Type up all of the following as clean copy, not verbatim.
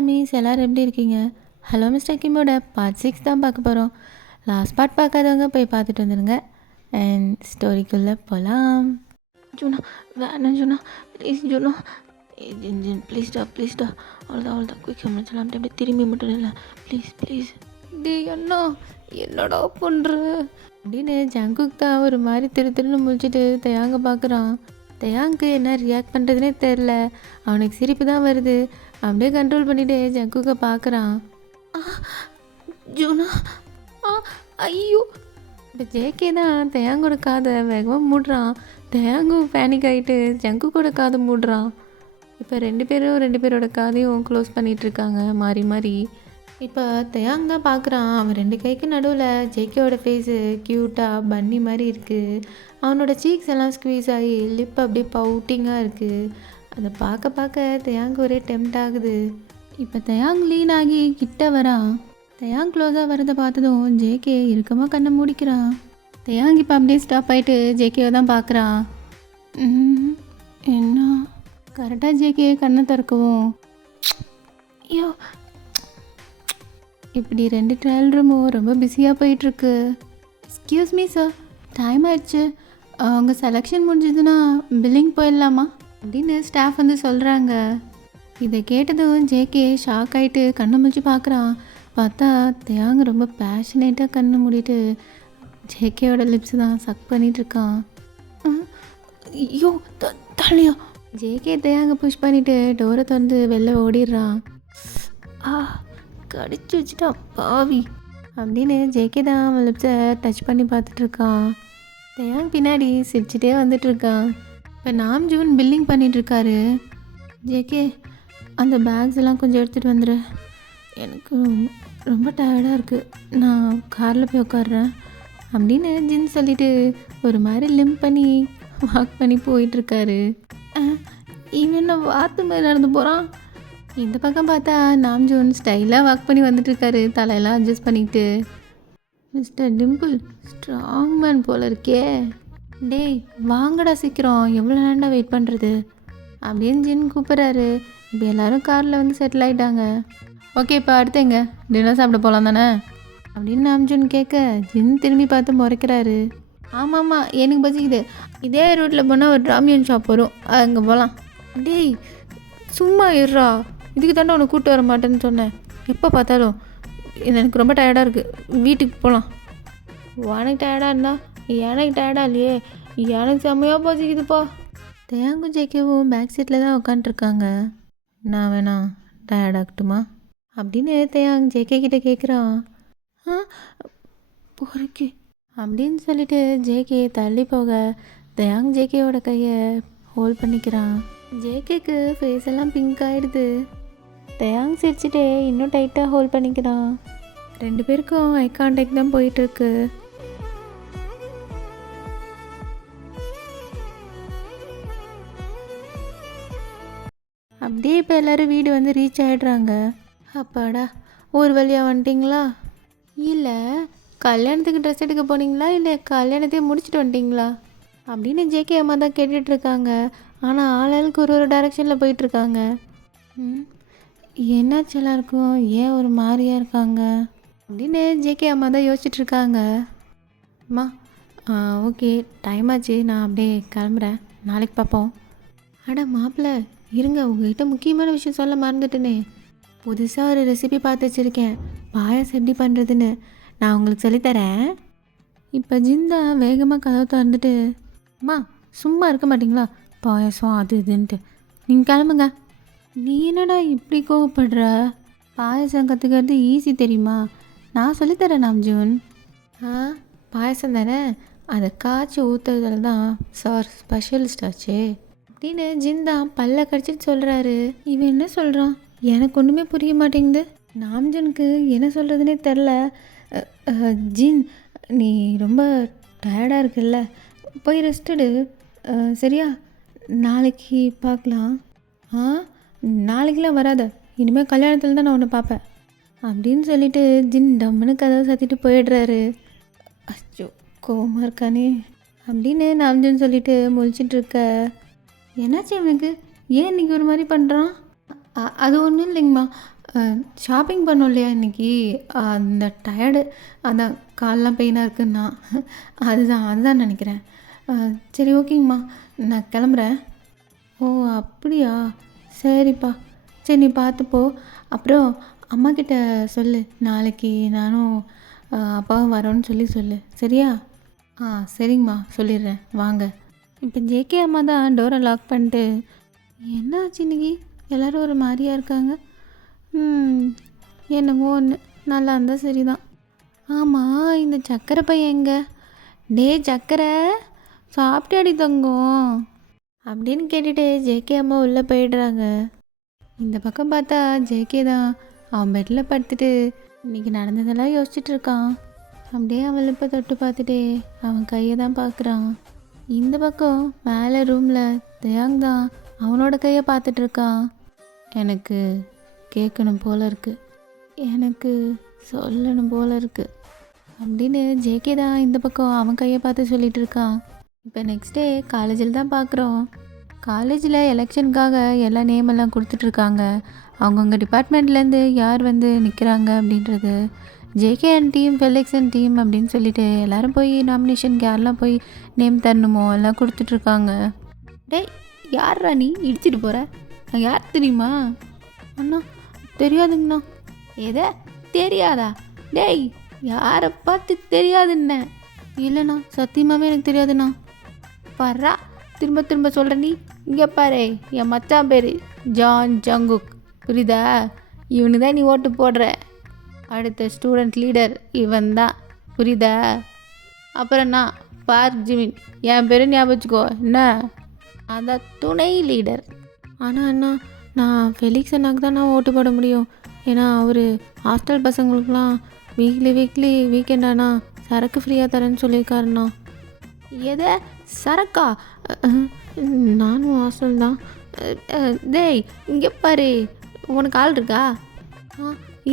அமீஸ் எல்லோரும் எப்படி இருக்கீங்க? ஹலோ மிஸ்டர் கிம்மோட பார்ட் 6 தான் பார்க்க போகிறோம். லாஸ்ட் பார்ட் பார்க்காதவங்க போய் பார்த்துட்டு வந்துடுங்க. அண்ட் ஸ்டோரிக்குள்ளே போகலாம். ஜூனா வேணாம் ஜூனா, ப்ளீஸ் ஜூனா, ஜின் ப்ளீஸ்டா அவ்வளோதான் குயிக்காக முடிச்சலாம். அப்படியே திரும்பி மட்டும் இல்லை ப்ளீஸ் ப்ளீஸ். டே அண்ணா என்னடா பண்ணுற அப்படின்னு ஜங்குக் தான் ஒரு மாதிரி திருன்னு முழிச்சிட்டு தயாங்க பார்க்குறான். தயாங்க்கு என்ன ரியாக்ட் பண்ணுறதுனே தெரில. அவனுக்கு சிரிப்பு தான் வருது. அப்படியே கண்ட்ரோல் பண்ணிவிட்டு ஜங்குக்கை பார்க்குறான். ஜூனா ஐயோ. இப்போ ஜேகே தான் தயாங்கோட காதை வேகமாக மூடுறான். தயாங்கும் பேனிக் ஆகிட்டு ஜங்குக்கோட காதை மூடுறான். இப்போ ரெண்டு பேரோட காதையும் க்ளோஸ் பண்ணிகிட்ருக்காங்க மாறி மாறி. இப்போ தயாங் தான் பார்க்குறான். அவன் ரெண்டு கைக்கு நடுவில் ஜேகேவோட ஃபேஸு க்யூட்டாக பன்னி மாதிரி இருக்குது. அவனோட சீக்ஸ் எல்லாம் ஸ்க்வீஸ் ஆகி லிப் அப்படியே பவுட்டிங்காக இருக்குது. அதை பார்க்க தயாங்கு ஒரே டெம்ட் ஆகுது. இப்போ தயாங் லீன் ஆகி கிட்ட வரான். தயாங் க்ளோஸாக வரதை பார்த்ததும் ஜேகே இறுக்கமாக கண்ணை மூடிக்கிறான். தயாங் இப்போ அப்படியே ஸ்டாப் ஆகிட்டு ஜேகேவை தான் பார்க்குறான். என்ன கரெக்டாக ஜேகே கண்ணை திறக்கவும் ஐயோ இப்படி ரெண்டு ட்ரையல் ரூமும் ரொம்ப பிஸியாக போயிட்டுருக்கு. எக்ஸ்கியூஸ் மீ சார், டைம் ஆயிடுச்சு. அவங்க செலெக்ஷன் முடிஞ்சதுன்னா பில்லிங் போயிடலாமா அப்படின்னு ஸ்டாஃப் வந்து சொல்கிறாங்க. இதை கேட்டதும் ஜேகே ஷாக் ஆகிட்டு கண்ணை முடிச்சு பார்க்குறான். பார்த்தா தயாங்க ரொம்ப பேஷனேட்டாக கண்ணை மூடிட்டு ஜேகேயோட லிப்ஸ் தான் சக் பண்ணிகிட்ருக்கான். ஐயோ தலையா. ஜேகே தயாங்க புஷ் பண்ணிவிட்டு டோரை திறந்து வெளில ஓடிடுறான். கடிச்சு வச்சுட்டான் பாவி அப்படின்னு ஜேகே தான் அவன் லிப்ஸை டச் பண்ணி பார்த்துட்ருக்கான். தயாங் பின்னாடி சிரிச்சுட்டே வந்துட்டுருக்கான். இப்போ நாம்ஜூன் பில்லிங் பண்ணிகிட்ருக்காரு. ஜேகே அந்த பேக்ஸ் எல்லாம் கொஞ்சம் எடுத்துகிட்டு வந்துடு. எனக்கு ரொம்ப டயர்டாக இருக்குது, நான் காரில் போய் உட்காடுறேன் அப்படின்னு ஜின் சொல்லிவிட்டு ஒரு மாதிரி லிம்ப் பண்ணி வாக் பண்ணி போயிட்டுருக்காரு. இவன் வாத்து மாதிரி நடந்து போகிறான். இந்த பக்கம் பார்த்தா நாம்ஜூன் ஸ்டைலாக வாக் பண்ணி வந்துட்டுருக்காரு, தலையெல்லாம் அட்ஜஸ்ட் பண்ணிக்கிட்டு. மிஸ்டர் டிம்பிள் ஸ்ட்ராங் மேன் போல் இருக்கே. டேய் வாங்கடா சீக்கிரம், எவ்வளோ நேரம்டா வெயிட் பண்ணுறது அப்படின்னு ஜின் கூப்பிட்றாரு. இப்போ எல்லோரும் காரில் வந்து செட்டில் ஆகிட்டாங்க. ஓகே இப்போ அடுத்தங்க டின்னர் சாப்பிட போகலாம் தானே அப்படின்னு நாம்ஜூன் கேட்க ஜின் திரும்பி பார்த்து முறைக்கிறாரு. ஆமாம் எனக்கு பசிக்குது, இதே ரூட்டில் போனால் ஒரு ராமியன் ஷாப் வரும், அங்கே போகலாம். டேய் சும்மா இருறா, இதுக்கு தாண்டா உன்னை கூப்பிட்டு வர மாட்டேன்னு சொன்னேன். எப்போ பார்த்தாலும் எனக்கு ரொம்ப டயர்டாக இருக்குது, வீட்டுக்கு போகலாம். உனக்கு டயர்டாக இருந்தா எனக்கு டயர்டாக இல்லையே, எனக்கு செம்மையாக பசிக்குதுப்பா. தயாங்கும் ஜேகேவும் பேக் சீட்டில் தான் உட்காண்ட்ருக்காங்க. நான் வேணா டயர்டாகட்டுமா அப்படின்னு தயாங் ஜேகே கிட்டே கேட்குறான். பொறுக்கி அப்படின்னு சொல்லிட்டு ஜேகே தள்ளி போக தயாங் ஜேகேவோட கையை ஹோல்ட் பண்ணிக்கிறான். ஜேகேக்கு ஃபேஸ் எல்லாம் பிங்க் ஆகிடுது. தயாங் சிரிச்சுட்டே இன்னும் டைட்டாக ஹோல்ட் பண்ணிக்கிறான். ரெண்டு பேருக்கும் ஐ கான்டாக்ட் தான் போயிட்டுருக்கு. அப்படியே இப்போ எல்லோரும் வீடு வந்து ரீச் ஆகிடுறாங்க. அப்பாடா ஒரு வழியாக வந்துட்டிங்களா? இல்லை கல்யாணத்துக்கு ட்ரெஸ் எடுக்க போனீங்களா இல்லை கல்யாணத்தையே முடிச்சுட்டு வந்துட்டிங்களா அப்படின்னு ஜேகே அம்மா தான் கேட்டுட்ருக்காங்க. ஆனால் ஆளாளுக்கு ஒரு டைரெக்ஷனில் போயிட்டுருக்காங்க. என்னாச்சு எல்லாருக்கும், ஏன் ஒரு மாதிரியாக இருக்காங்க அப்படின்னு ஜேகே அம்மா தான் யோசிச்சுட்ருக்காங்க. அம்மா ஓகே டைம் ஆச்சு, நான் அப்படியே கிளம்புறேன், நாளைக்கு பார்ப்போம். அட மாப்பிள்ளை இருங்க, உங்கள்கிட்ட முக்கியமான விஷயம் சொல்ல மறந்துட்டேனே. புதுசாக ஒரு ரெசிபி பார்த்து வச்சுருக்கேன், பாயாசம் எப்படி பண்ணுறதுன்னு நான் உங்களுக்கு சொல்லித்தரேன். இப்போ ஜிந்தா வேகமாக கதவை திறந்துட்டு, அம்மா சும்மா இருக்க மாட்டிங்களா, பாயாசம் அது இதுன்ட்டு, நீங்கள் கிளம்புங்க. நீ என்னடா இப்படி கோவப்படுற? பாயாசம் கற்றுக்கிறது ஈஸி தெரியுமா, நான் சொல்லித்தரேன் நாம்ஜூன். பாயாசம் தானே, அதை காய்ச்சி ஊற்றுறதுல தான் சார் ஸ்பெஷலிஸ்ட் ஆச்சே அப்படின்னு ஜிந்தா பல்ல கடிச்சிட்டு சொல்கிறாரு. இவன் என்ன சொல்கிறான் எனக்கு ஒன்றுமே புரிய மாட்டேங்குது. நாம்ஜூனுக்கு என்ன சொல்கிறதுனே தெரில. ஜின் நீ ரொம்ப டயர்டாக இருக்குல்ல, போய் ரெஸ்ட் எடு சரியா, நாளைக்கு பார்க்கலாம். நாளைக்கெலாம் வராத, இனிமேல் கல்யாணத்தில் தான் நான் உன்னை பார்ப்பேன் அப்படின்னு சொல்லிட்டு ஜின் டம்முன்னு கதவை சாத்திட்டு போயிடுறாரு. அச்சோ கோவமாக இருக்கானே அப்படின்னு நாம்ஜூன் சொல்லிட்டு முழிச்சிட்ருக்க. என்னாச்சு அவனுக்கு, ஏன் இன்றைக்கி ஒரு மாதிரி பண்ணுறான்? அது ஒன்றும் இல்லைங்கம்மா, ஷாப்பிங் பண்ணோம் இல்லையா இன்னைக்கு, அந்த டயர்டு, அதான் கால்லாம் பெயினாக இருக்குன்னா அதுதான் நினைக்கிறேன். சரி ஓகேங்கம்மா, நான் கிளம்புறேன். ஓ அப்படியா, சரிப்பா. சரி நீ பார்த்துப்போ. அப்புறம் அம்மா கிட்ட சொல்லு, நாளைக்கு நானும் அப்பாவும் வரோன்னு சொல்லு சரியா? சரிங்கம்மா, சொல்லிடுறேன் வாங்க. இப்போ ஜேகே அம்மா தான் டோரை லாக் பண்ணிட்டு, என்ன ஆச்சு இன்னைக்கு எல்லோரும் ஒரு மாதிரியாக இருக்காங்க. என்னமோ ஒன்று நல்லா இருந்தால் சரிதான். ஆமாம், இந்த சக்கரை பையன் எங்க? டே சக்கரை, சாப்பிட்டாடி தங்கம் அப்படின்னு கேட்டுட்டு ஜேகே அம்மா உள்ளே போயிடுறாங்க. இந்த பக்கம் பார்த்தா ஜேகே தான் அவன் பெட்டில் படுத்துட்டு இன்றைக்கி நடந்ததெல்லாம் யோசிச்சுட்டு இருக்கான். அப்படியே அவன் இப்போ தொட்டு பார்த்துட்டே அவன் கையை தான் பார்க்குறான். இந்த பக்கம் மேலே ரூமில் தயாங் தான் அவனோட கையை பார்த்துட்டு இருக்கான். எனக்கு கேட்கணும் போல இருக்குது, எனக்கு சொல்லணும் போல இருக்குது அப்படின்னு ஜேகே தான் இந்த பக்கம் அவன் கையை பார்த்து சொல்லிகிட்டு இருக்கான். இப்போ நெக்ஸ்ட் டே காலேஜில் தான் பார்க்குறோம். காலேஜில் எலெக்ஷனுக்காக எல்லா நேமெல்லாம் கொடுத்துட்ருக்காங்க. அவங்கவுங்க டிபார்ட்மெண்ட்லேருந்து யார் வந்து நிற்கிறாங்க அப்படின்றது, JK and team, Felix and team அப்படின்னு சொல்லிட்டு எல்லோரும் போய் நாமினேஷனுக்கு யாரெல்லாம் போய் நேம் தரணுமோ எல்லாம் கொடுத்துட்ருக்காங்க. டேய் யார்ரா நீ இடிச்சிட்டு போகிற? நான் யார் தெரியுமா? அண்ணா தெரியாதுங்கண்ணா. எதை தெரியாதா? டேய் யாரை பார்த்து தெரியாதுன்ன? இல்லைண்ணா சத்தியமாகவே எனக்கு தெரியாதுண்ணா. பர்றா, திரும்ப திரும்ப சொல்கிற நீ. இங்கே பாரு, என் மச்சான் பேர் ஜான் ஜங்குக், புரியுதா? இவனு தான் நீ ஓட்டு போடுற. அடுத்த ஸ்டூடெண்ட் லீடர் இவன் தான், புரியுதா? அப்புறம் நான் பார்க் ஜிமின், என் பேர் ஞாபகம் வச்சுக்கோ என்ன? அதான் துணை லீடர். ஆனால் அண்ணா, நான் ஃபெலிக்ஸ் அண்ணாக்கு தான் நான் ஓட்டு போட முடியும். ஏன்னா அவர் ஹாஸ்டல் பசங்களுக்குலாம் வீக்லி வீக்கெண்ட் ஆனால் சரக்கு ஃப்ரீயாக தரேன்னு சொல்லியிருக்காருண்ணா. எதை சரக்கா? நானும் ஹாஸ்டல் தான். டேய் இங்கே பாரு, உனக்கு ஆள் இருக்கா?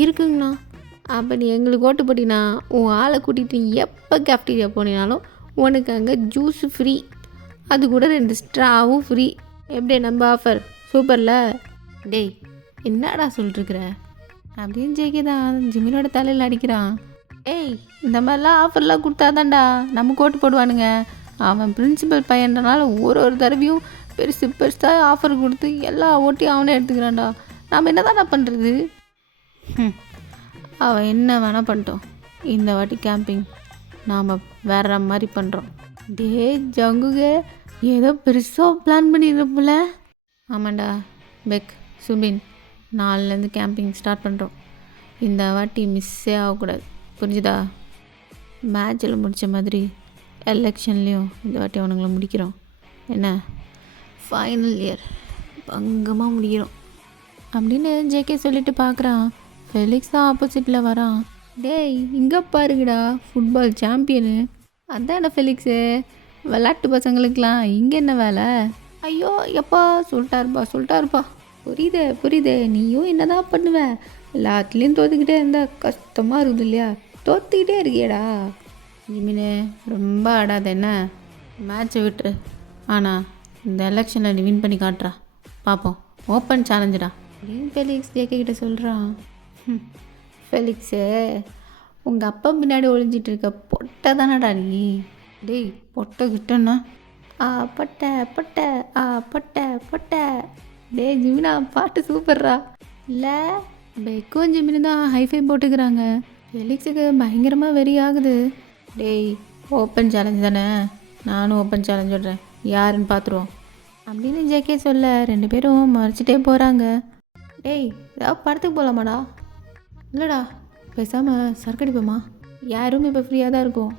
இருக்குங்கண்ணா. அப்போ நீ எங்களுக்கு ஓட்டு போட்டினா உன் ஆளை கூட்டிகிட்டு எப்போ கேஃப்டீரியா போனினாலும் உனக்கு அங்கே ஜூஸு ஃப்ரீ, அது கூட 2 ஸ்ட்ராவும் ஃப்ரீ. எப்படி நம்ம ஆஃபர் சூப்பரில்? டேய் என்னடா சொல்லிட்டுருக்குற அப்படின்னு ஜேகே தான் ஜிமினோட தலையில் அடிக்கிறான். ஏய் இந்த மாதிரிலாம் ஆஃபர்லாம் கொடுத்தாதான்டா நமக்கு ஓட்டு போடுவானுங்க. அவன் பிரின்சிபல் பையன்றனால ஒரு தடவையும் பெருசாக ஆஃபர் கொடுத்து எல்லா ஓட்டையும் அவனே எடுத்துக்கிறான்டா. நாம் என்ன தானே பண்ணுறது? அவன் என்ன வேணால் பண்ணிட்டோம், இந்த வாட்டி கேம்பிங் நாம் வேற மாதிரி பண்ணுறோம். டே ஜங்குகே, ஏதோ பெருசாக பிளான் பண்ணிடுறப்போல. ஆமாண்டா பெக், சுபின், நாளிலேருந்து கேம்பிங் ஸ்டார்ட் பண்ணுறோம். இந்த வாட்டி மிஸ்ஸே ஆகக்கூடாது, புரிஞ்சுதா? மேட்சில் முடித்த மாதிரி எலெக்ஷன்லேயும் இந்த வாட்டி அவனுங்களை முடிக்கிறோம். என்ன, ஃபைனல் இயர் பங்கமாக முடிக்கிறோம் அப்படின்னு ஜேகே சொல்லிட்டு பார்க்குறான். ஃபெலிக்ஸ் தான் ஆப்போசிட்டில் வரான். டேய் இங்கே பாருங்கடா, ஃபுட்பால் சாம்பியனு அதான ஃபெலிக்ஸு. விளாட்டு பசங்களுக்கெலாம் இங்கே என்ன வேலை? ஐயோ எப்பா சொல்லிட்டாருப்பா. புரியுது, நீயும் என்ன தான் பண்ணுவ? எல்லாத்துலேயும் தோத்துக்கிட்டே இருந்தால் கஷ்டமாக இருக்குது இல்லையா? தோத்துக்கிட்டே இருக்கியடா. இனிமே ரொம்ப ஆடாத என்ன, மேட்ச்சை விட்டுரு. ஆனால் இந்த எலெக்ஷனில் நீ வின் பண்ணி காட்டுறா பார்ப்போம், ஓப்பன் சேலஞ்சுடா அப்படின்னு ஃபெலிக்ஸ் ஜேகே கிட்ட சொல்கிறான். ஃபெலிக்ஸு, உங்கள் அப்பா பின்னாடி ஒழிஞ்சிட்டு இருக்க பொட்டை தானடா நீ. டேய் பொட்டை கிட்டன்னா பொட்டை. டே ஜிமினா, பாட்டு சூப்பர்ரா. இல்லை பெக்கும் ஜிமினு தான் ஹைஃபை போட்டுக்கிறாங்க. ஃபெலிக்ஸுக்கு பயங்கரமாக வெறி ஆகுது. டேய் ஓப்பன் சேலஞ்ச் தானே, நானும் ஓப்பன் சேலஞ்ச் விடுறேன், யாருன்னு பார்த்துருவோம் அப்படின்னு ஜேகே சொல்ல 2 பேரும் மறைச்சிட்டே போகிறாங்க. டேய் ஏதாவது படத்துக்கு போகலாமாடா? இல்லைடா பேசாமல் சரக்கடிப்போமா? யாரும் இப்போ ஃப்ரீயாக தான் இருக்கும்.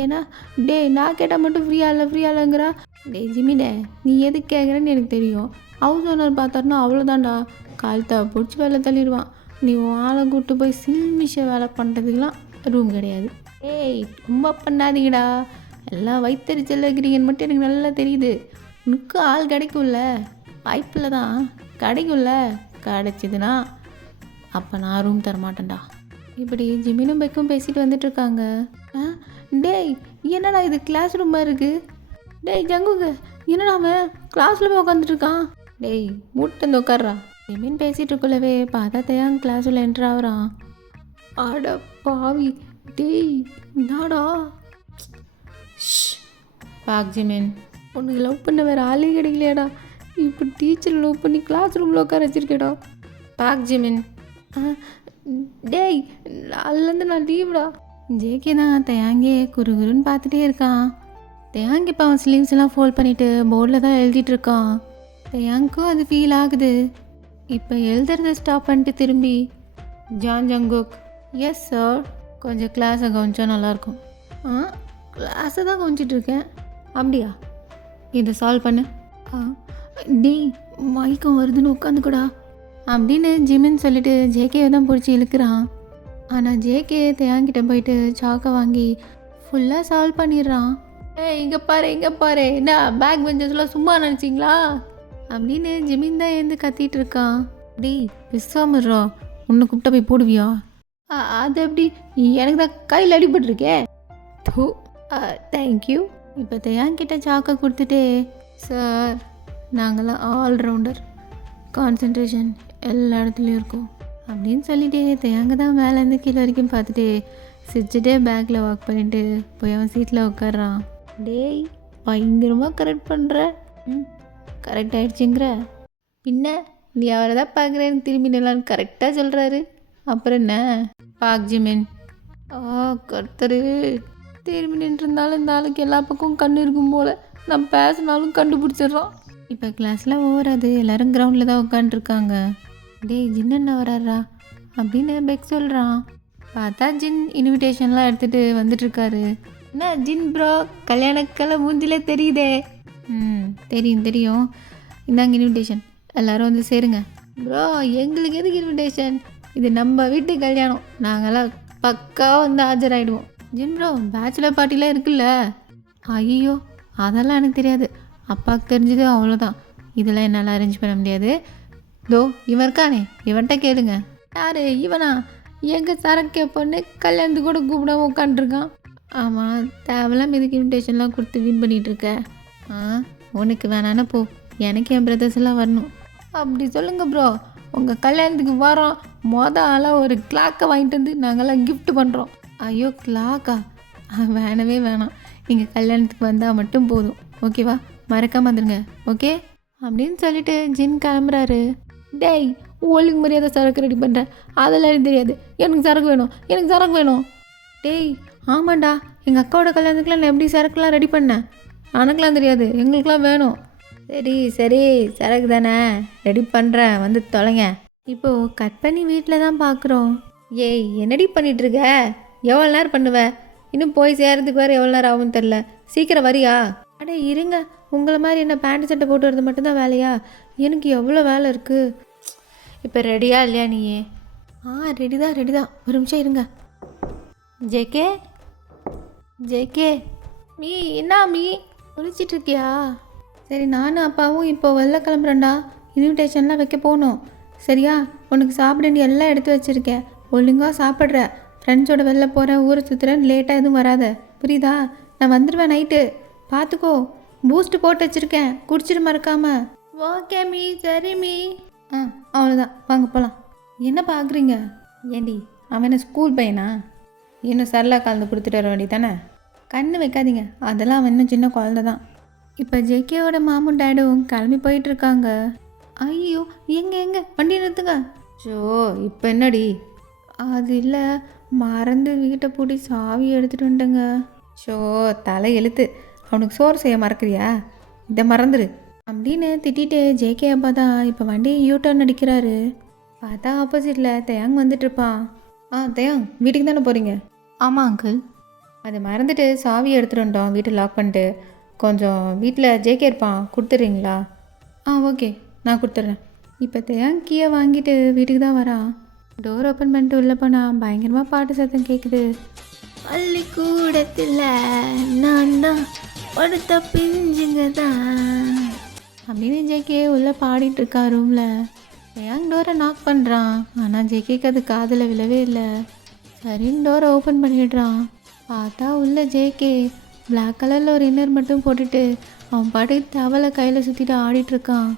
ஏன்னா டேய் நான் கேட்டால் மட்டும் ஃப்ரீயாக இல்லைங்கிறா. டேய் ஜிமிடே, நீ எதுக்கு கேட்குறேன்னு எனக்கு தெரியும். ஹவுஸ் ஓனர் பார்த்தாருன்னா அவ்வளோதான்டா, காலத்தை பிடிச்சி வேலை தள்ளிடுவான். நீ ஆளை கூப்பிட்டு போய் சில்மிஷ வேலை பண்ணுறதுக்கெலாம் ரூம் கிடையாது. ஏய் ரொம்ப பண்ணாதீங்கடா, எல்லாம் வயிற்றுச்சல் இருக்கிறீங்கன்னு மட்டும் எனக்கு நல்லா தெரியுது. உனக்கு ஆள் கிடைக்கும்ல, வாய்ப்பில் தான் கிடைக்கும்ல, கிடைச்சிதுன்னா அப்போ நான் ரூம் தர மாட்டேன்டா. இப்படி ஜிமினும் பெக்கும் பேசிட்டு வந்துட்டுருக்காங்க. டேய் என்னடா இது கிளாஸ் ரூமாக இருக்குது? டேய் ஜங்குக்கு, என்னடா அவன் கிளாஸில் போய் உட்காந்துட்ருக்கான்? டேய் மூட்டை வந்து உட்கார்றா. ஜெமின் பேசிகிட்டு இருக்கலவே பார்த்தா தேயாங் கிளாஸ் உள்ள என்ட்ரு ஆகுறான். ஆட பாவி டேய் என்னடா. பாக் ஜிமின், உனக்கு லவ் பண்ண வேறு ஆளே கிடைக்கலையாடா, இப்போ டீச்சர் லவ் பண்ணி கிளாஸ் ரூமில் உட்கார வச்சிருக்கேடா. பாக் ஜிமின், டேய் அதுலேருந்து நான் லீவ்டா. ஜேகே தான் தேயாங்கே குறுகுருன்னு பார்த்துட்டே இருக்கான். தேயாங் இப்போ அவன் ஸ்லீவ்ஸ் எல்லாம் ஃபோல்ட் பண்ணிவிட்டு போர்டில் தான் எழுதிட்டு இருக்கான். தேயாங்க்கும் அது ஃபீல் ஆகுது. இப்போ எழுதுறத ஸ்டாப் பண்ணிட்டு திரும்பி, ஜான் ஜங்குக், எஸ் சார், கொஞ்சம் கிளாஸை கவனிச்சா நல்லாயிருக்கும். கிளாஸை தான் கவனிச்சிட்ருக்கேன். அப்படியா, இதை சால்வ் பண்ணு. டேய் மயக்கம் வருதுன்னு உட்காந்துக்கூடா அப்படின்னு ஜிமின் சொல்லிட்டு ஜேகேவை தான் பிடிச்சி இழுக்கிறான். ஆனால் ஜேகே தேயாங்கிட்ட போயிட்டு சாக்கை வாங்கி ஃபுல்லாக சால்வ் பண்ணிடுறான். இங்கே பாரு என்ன பேக் பெஞ்சஸ்லாம் சும்மா நினச்சிங்களா அப்படின்னு ஜிமின் தான் எழுந்து கத்திட்டு இருக்கான். டேய் பிஸ்ஸாமர்றா, உன்னை கூப்பிட்ட போய் போடுவியா? அது எப்படி, எனக்கு தான் கையில் அடிபட்டுருக்கே. தூ தேங்க்யூ. இப்போ தேயாங்கிட்ட சாக்கை கொடுத்துட்டே, சார் நாங்களாம் ஆல்ரவுண்டர், கான்சன்ட்ரேஷன் எல்லா இடத்துலையும் இருக்கும் அப்படின்னு சொல்லிட்டு தேயாங்க தான் மேலேருந்து கீழே வரைக்கும் பார்த்துட்டு சிரிச்சுட்டே பேக்கில் வாக் பண்ணிட்டு போய் அவன் சீட்டில் உட்காடுறான். டேய் பயங்கரமாக கரெக்ட் பண்ணுற. கரெக்ட் ஆகிடுச்சிங்கிற பின்ன, நீ அவரை தான் பார்க்குறேன்னு திரும்பி நிலான்னு கரெக்டாக சொல்கிறாரு, அப்புறம் என்ன. பாக் ஜிமின், கர்த்தரு, திரும்பி நின்றுருந்தாலும் இந்த ஆளுக்கு எல்லா பக்கமும் கண்ணு இருக்கும் போல், நான் பேசினாலும் கண்டுபிடிச்சிட்றான். இப்போ கிளாஸில் ஓவராது, எல்லோரும் கிரவுண்டில் தான் உட்காந்துருக்காங்க. டேய் ஜின் என்ன வராரா அப்படின்னு பெக் சொல்கிறான். பார்த்தா ஜின் இன்விடேஷன்லாம் எடுத்துகிட்டு வந்துட்டுருக்காரு. என்ன ஜின் ப்ரோ, கல்யாணக்கலை மூஞ்சிலே தெரியுதே. தெரியும். இந்தாங்க இன்விடேஷன், எல்லோரும் வந்து சேருங்க. ப்ரோ எங்களுக்கு எதுக்கு இன்விடேஷன், இது நம்ம வீட்டு கல்யாணம், நாங்களாம் பக்காவாக வந்து ஆஜராகிடுவோம். ஜின் ப்ரோ பேச்சுலர் பார்ட்டிலாம் இருக்குல்ல. ஐயோ அதெல்லாம் எனக்கு தெரியாது, அப்பாவுக்கு தெரிஞ்சது அவ்வளோதான், இதெல்லாம் என்னால் அரேஞ்ச் பண்ண முடியாது. தோ இவன் இருக்கானே, இவன்கிட்ட கேளுங்க. யார் இவனா? எங்கள் சரக்கு பொண்ணு கல்யாணத்துக்கு கூட கூப்பிடாம உட்காந்துருக்கான். ஆமாம், தேவையில்லாம இதுக்கு இன்விடேஷன்லாம் கொடுத்து வின் பண்ணிகிட்ருக்க. உனக்கு வேணான்னு போ, எனக்கு என் பிரதர்ஸ் எல்லாம் வரணும். அப்படி சொல்லுங்கள் ப்ரோ, உங்கள் கல்யாணத்துக்கு வரோம், ஆளாக ஒரு கிளாக்கை வாங்கிட்டு வந்து நாங்கள்லாம் கிஃப்ட் பண்ணுறோம். ஐயோ கிளாக்கா? வேணவே வேணாம், நீங்கள் கல்யாணத்துக்கு வந்தால் மட்டும் போதும், ஓகேவா? மறக்காம வந்துடுங்க, ஓகே அப்படின்னு சொல்லிட்டு ஜின் கிளம்புறாரு. டேய் ஒழுங்கு மரியாதை சரக்கு ரெடி பண்ணுறேன், அதெல்லாம் எனக்கு தெரியாது, எனக்கு சரக்கு வேணும். டேய் ஆமாண்டா, எங்கள் அக்காவோட கல்யாணத்துக்குலாம் நான் எப்படி சரக்குலாம் ரெடி பண்ணேன், எனக்குலாம் தெரியாது, எங்களுக்குலாம் வேணும். சரி சரக்கு தானே ரெடி பண்ணுறேன், வந்து தொலைங்க. இப்போது கட் பண்ணி வீட்டில் தான் பார்க்குறோம். ஏய் என்னடி பண்ணிகிட்ருக்க, எவ்வளோ நேரம் பண்ணுவேன், இன்னும் போய் சேர்றதுக்கு வேறு எவ்வளோ நேரம் ஆகும்னு தெரில, சீக்கிரம் வரியா? அடே இருங்க, உங்களை மாதிரி என்ன பேண்ட் சட்டை போட்டு வரது மட்டும்தான் வேலையா, எனக்கு எவ்வளோ வேலை இருக்குது. இப்போ ரெடியா இல்லையா நீயே? ரெடி தான், ஒரு நிமிஷம் இருங்க. ஜேகே மீ என்ன மீ குளிச்சிட்ருக்கியா? சரி நானும் அப்பாவும் இப்போ வெளில கிளம்புறேன்டா, இன்விடேஷன்லாம் வைக்க போகணும், சரியா? உனக்கு சாப்பிட வேண்டிய எல்லாம் எடுத்து வச்சுருக்கேன், ஒழுங்காக சாப்பிட்ற, ஃப்ரெண்ட்ஸோட வெளில போகிறேன், ஊரை சுற்றுறேன், லேட்டாக எதுவும் வராத, புரியுதா? நான் வந்துடுவேன் நைட்டு, பார்த்துக்கோ. பூஸ்ட்டு போட்டு வச்சுருக்கேன், குடிச்சிட்டு மறக்காம. ஓகே மீ, சரி மீ. அவ்வளோதான், வாங்க போகலாம். என்ன பார்க்குறீங்க? ஏண்டி அவன் என்ன ஸ்கூல் பையனா? இன்னும் சரலா கலந்து கொடுத்துட்டு வர வேண்டி தானே, கண்ணு வைக்காதீங்க, அதெல்லாம் அவன் இன்னும் சின்ன குழந்தை தான். இப்போ ஜேகேவோட மாமும் டேடும் கிளம்பி போயிட்டுருக்காங்க. ஐயோ எங்கே வண்டி நிறுத்துங்க. இப்போ என்னடி? அது இல்லை, மறந்து வீட்டை பூட்டி சாவி எடுத்துகிட்டு வந்துட்டேங்க. தலை எழுத்து, அவனுக்கு சோறு செய்ய மறக்குறியா, இதை மறந்துடு அப்படின்னு திட்டிட்டு ஜேகே அப்பா தான் இப்போ வண்டியை யூட்டர்ன் அடிக்கிறாரு. பார்த்தா ஆப்போசிட்டில் தேயாங் வந்துட்டுருப்பான். தேயாங் வீட்டுக்கு தானே போகிறீங்க? ஆமாம் அங்கிள். அதை மறந்துட்டு சாவி எடுத்துகிட்டு வந்துட்டோம், வீட்டை லாக் பண்ணிட்டு. கொஞ்சம் வீட்டில் ஜேகே இருப்பான், கொடுத்துட்றீங்களா? ஓகே நான் கொடுத்துட்றேன். இப்போ தேயாங் கீயை வாங்கிட்டு வீட்டுக்கு தான் வரான். டோர் ஓப்பன் பண்ணிட்டு உள்ளே போனால் பயங்கரமாக பாட்டு சத்தம் கேட்குது. பள்ளிக்கூடத்தில் நான் தான் படுத்த பிஞ்சுங்க தான் அப்படின்னு ஜேகே உள்ளே பாடிட்டுருக்கா ரூமில். தேயாங் டோரை நாக் பண்ணுறான், ஆனால் ஜேகேக்கு அது காதில் விழவே இல்லை. சரின்னு டோரை ஓப்பன் பண்ணிடுறான். பார்த்தா உள்ள ஜேகே பிளாக் கலரில் ஒரு இன்னர் மட்டும் போட்டுட்டு அவன் பாட்டுக்கு தவளை கையில் சுற்றிட்டு ஆடிட்டுருக்கான்.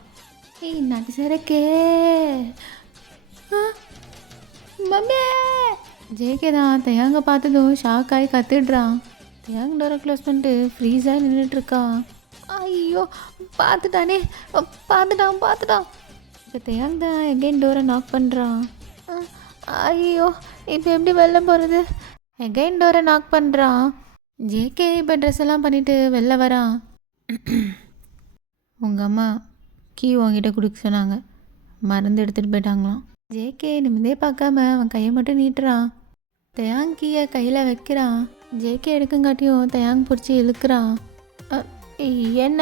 ஏய் நட்டு சரக்கே மம்மே. ஜேகே தான் தயாங்க பார்த்ததும் ஷாக் ஆகி கத்துடுறான். தயாங் டோரை க்ளோஸ் பண்ணிட்டு ஃப்ரீஸாக நின்றுட்டுருக்கான். ஐயோ பார்த்துட்டானே, பார்த்துட்டான். இப்போ தயாங் தான் எகைன் டோரை நாக் பண்ணுறான். ஐயோ இப்போ எப்படி வெளில போகிறது? எகைன் டோரை நாக் பண்ணுறான். ஜேகே இப்போ ட்ரெஸ் எல்லாம் பண்ணிவிட்டு வெளில வரான். உங்கள் அம்மா கீ உங்ககிட்ட கொடுக்க சொன்னாங்க, மறந்து எடுத்துகிட்டு போயிட்டாங்களாம். ஜேகே நிமிந்தே பார்க்காம அவன் கையை மட்டும் நீட்டுறான். தயாங் கீயை கையில் வைக்கிறான். ஜேகே எடுக்கங்காட்டியும் தயாங் பிடிச்சி இழுக்கிறான். என்ன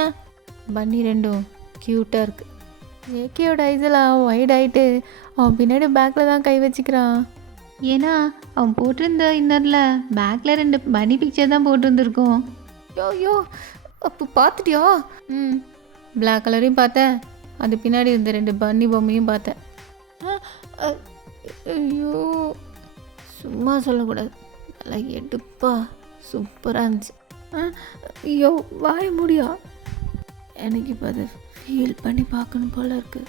பன்னி ரெண்டும் க்யூட்டாக இருக்குது. ஜேகேயோட ஐஸெல்லாம் ஒயிட் ஆகிட்டு அவன் பின்னாடி பேக்கில் தான் கை வச்சுக்கிறான். ஏன்னா அவன் போட்டிருந்த இன்னரில் பேக்கில் 2 பன்னி பிக்சர் தான் போட்டிருந்துருக்கோம். யோ அப்போ பார்த்துட்டியோ? பிளாக் கலரையும் பார்த்தேன், அது பின்னாடி இருந்த 2 பன்னி பொம்மையும் பார்த்தேன். ஐயோ சும்மா சொல்லக்கூடாது, நல்லா எடுப்பா சூப்பராக இருந்துச்சு. ஐயோ வாய முடியா, எனக்கு இப்போ அதை ஃபீல் பண்ணி பார்க்கணும் போல இருக்கு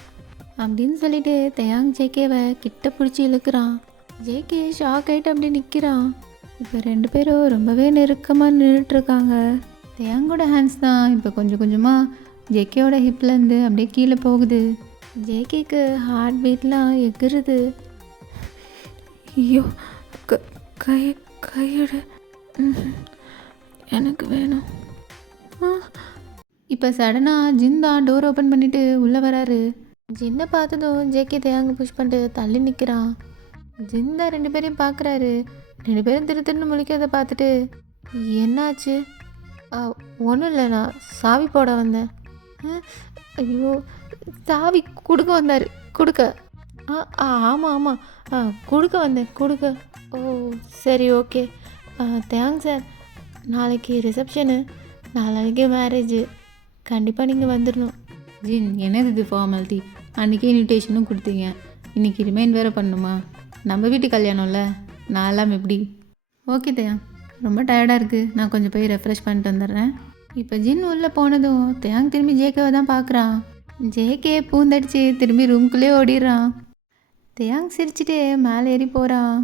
அப்படின்னு சொல்லிட்டு தயாங் ஜேகேவை கிட்ட பிடிச்சி இழுக்கிறான். ஜேகே ஷாக் ஆகிட்டு அப்படி நிற்கிறான். இப்போ 2 பேரும் ரொம்பவே நெருக்கமாக நின்றுட்டுருக்காங்க. தயாங்கோட ஹேண்ட்ஸ் தான் இப்போ கொஞ்சம் கொஞ்சமாக ஜேகேயோட ஹிப்லேருந்து அப்படியே கீழே போகுது. ஜேகேக்கு ஹார்ட் பீட்லாம் எகுறுது. ஐயோ கையோட எனக்கு வேணும். இப்போ சடனாக ஜின் தான் டோர் ஓப்பன் பண்ணிவிட்டு உள்ளே வராரு. ஜின்னை பார்த்ததும் ஜேகே தயாங்க புஷ் பண்ணிட்டு தள்ளி நிற்கிறான். ஜின் தான் 2 பேரையும் பார்க்குறாரு. 2 பேரும் திருன்னு முழிக்கிறத பார்த்துட்டு என்னாச்சு? ஒன்றும் இல்லை, நான் சாவி போட வந்தேன். ஐயோ சாவி கொடுக்க வந்தார். கொடுக்க ஆமாம் கொடுக்க வந்தேன். கொடுக்க. ஓ சரி ஓகே. Thanks sir. நாளைக்கு ரிசப்ஷனு, நாளைக்கு மேரேஜு, கண்டிப்பாக நீங்கள் வந்துடணும். ஜின் என்னது இது ஃபார்மாலிட்டி? அன்றைக்கி இன்விடேஷனும் கொடுத்தீங்க, இன்றைக்கி ரிமைண்ட் வேறு பண்ணணுமா? நம்ம வீட்டு கல்யாணம்ல, நான்லாம் எப்படி? ஓகே தயாங், ரொம்ப டயர்டாக இருக்குது, நான் கொஞ்சம் போய் ரெஃப்ரெஷ் பண்ணிட்டு வந்துடுறேன். இப்போ ஜின் உள்ளே போனதும் தயாங் திரும்பி ஜேகேவை தான் பார்க்குறான். ஜேகே பூந்தடிச்சு திரும்பி ரூம்குள்ளே ஓடிடுறான். தயாங் சிரிச்சுட்டு மேலே ஏறி போகிறான்.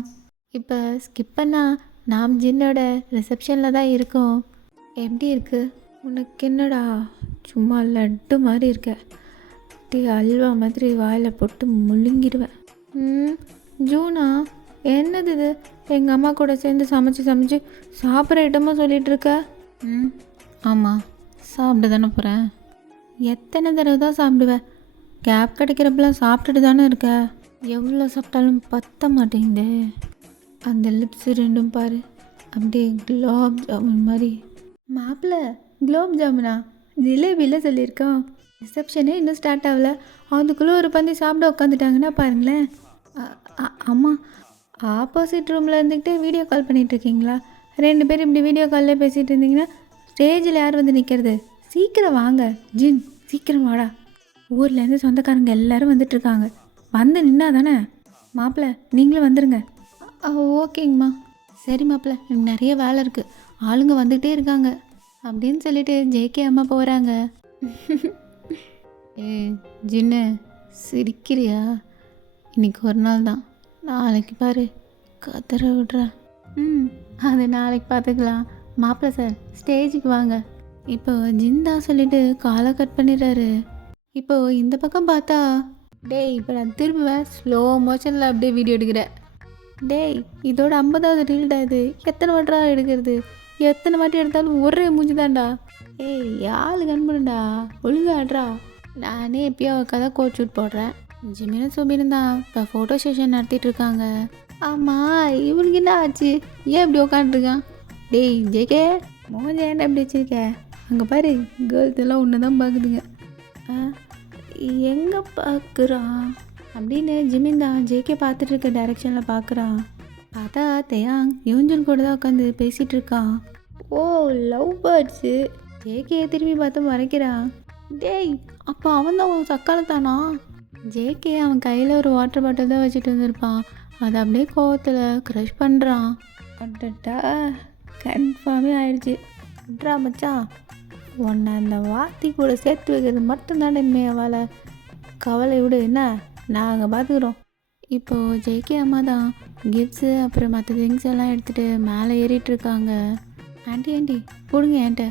இப்போ ஸ்கிப் பண்ணால் நாம் ஜின்னோட ரிசப்ஷனில் தான் இருக்கோம். எப்படி இருக்கு உனக்கு? என்னடா சும்மா லட்டு மாதிரி இருக்க, டீ அல்வா மாதிரி வாயில் போட்டு முழுங்கிடுவேன். ஜூனா என்னது இது? எங்கள் அம்மா கூட சேர்ந்து சமைச்சு சாப்பிட்ற ஐட்டமாக சொல்லிகிட்டு இருக்க? ஆமாம், சாப்பிட தானே போகிறேன். எத்தனை தடவை தான் சாப்பிடுவேன்? கேப் கிடைக்கிறப்பெல்லாம் சாப்பிட்டுட்டு தானே இருக்க. எவ்வளோ சாப்பிட்டாலும் பத்த மாட்டேங்குது. அந்த லிப்ஸு 2 பாரு, அப்படியே குலாப் ஜாமுன் மாதிரி. மாப்பிள்ள குலாப் ஜாமுனா? ஜிலேபியில் சொல்லியிருக்கோம். ரிசப்ஷனே இன்னும் ஸ்டார்ட் ஆகலை, அதுக்குள்ளே ஒரு பந்தி சாப்பிட உட்காந்துட்டாங்கன்னா பாருங்களேன். அம்மா ஆப்போசிட் ரூமில் இருந்துக்கிட்டே வீடியோ கால் பண்ணிகிட்ருக்கீங்களா? 2 பேர் இப்படி வீடியோ காலில் பேசிகிட்டு இருந்தீங்கன்னா ஸ்டேஜில் யார் வந்து நிற்கிறது? சீக்கிரம் வாங்க ஜின், சீக்கிரம் வாடா. ஊர்லேருந்து சொந்தக்காரங்க எல்லோரும் வந்துட்டுருக்காங்க, வந்து நின்னா தானே. மாப்பிள்ள நீங்களும் வந்துடுங்க. ஓகேங்கம்மா. சரி மாப்பிள்ள, எனக்கு நிறைய வேலை இருக்குது, ஆளுங்க வந்துகிட்டே இருக்காங்க அப்படின்னு சொல்லிட்டு ஜேகே அம்மா போகிறாங்க. ஜின்னு சிரிக்கிறியா? இன்னைக்கு ஒரு நாள் தான், நாளைக்கு பாரு கதற விட்றா. அது நாளைக்கு பார்த்துக்கலாம். மாப்பிள்ள சார் ஸ்டேஜுக்கு வாங்க. இப்போ ஜிந்தா சொல்லிட்டு காலை கட் பண்ணிடுறாரு. இப்போது இந்த பக்கம் பார்த்தா, டேய் இப்போ நான் திரும்புவேன், ஸ்லோ மோஷனில் அப்படியே வீடியோ எடுக்கிறேன். டேய் இதோட 50வது ரீல்டா இது, எத்தனை வாட்டா எடுக்கிறது? எத்தனை வாட்டி எடுத்தாலும் ஒரே மூஞ்சி தான்டா. ஏய் யாரு கண்புண்டா, ஒழுங்காடுறா. நானே எப்பயோ கதை கோட் ஷூட் போடுறேன். ஜிமினும் சுபினும் தான் இப்போ ஃபோட்டோ செஷன் நடத்திட்டு இருக்காங்க. ஆமாம் இவனுக்கு என்ன ஆச்சு, ஏன் இப்படி உட்காந்துருக்கான்? டேய் ஜேகே மோஞ்ச ஏன்டா இப்படி வச்சிருக்க? அங்கே பாரு கேர்ள்ஸ் எல்லாம் ஒன்று தான் பார்க்குதுங்க. எங்கே பார்க்குறான் அப்படின்னு ஜிமின் தான் ஜேகே பார்த்துட்டு இருக்க டைரெக்ஷனில் பார்க்குறான். பார்த்தா தயாங் யோஞ்சல் கூட தான் உட்காந்து பேசிகிட்டு இருக்கான். ஓ லவ் பேர்ட்ஸு. ஜேகே திரும்பி பார்த்து மறைக்கிறான். டேய் அப்போ அவன் தான் அவன் சக்காலத்தானா? ஜேகே அவன் கையில் ஒரு வாட்டர் பாட்டில் தான் வச்சுட்டு வந்திருப்பான், அதை அப்படியே கோவத்தில் க்ரஷ் பண்ணுறான். அட்டா கன்ஃபார்மே ஆயிடுச்சு. விட்றா மச்சா, உன்னை அந்த வாத்தி கூட சேர்த்து வைக்கிறது மட்டும்தான் இனிமே அவளை கவலை விடு என்ன, நாங்கள் பார்த்துக்குறோம். இப்போது ஜேகே அம்மா தான் கிஃப்ட்ஸு அப்புறம் மற்ற திங்ஸ் எல்லாம் எடுத்துகிட்டு மேலே ஏறிட்டுருக்காங்க. ஆண்டி கொடுங்க என்கிட்ட,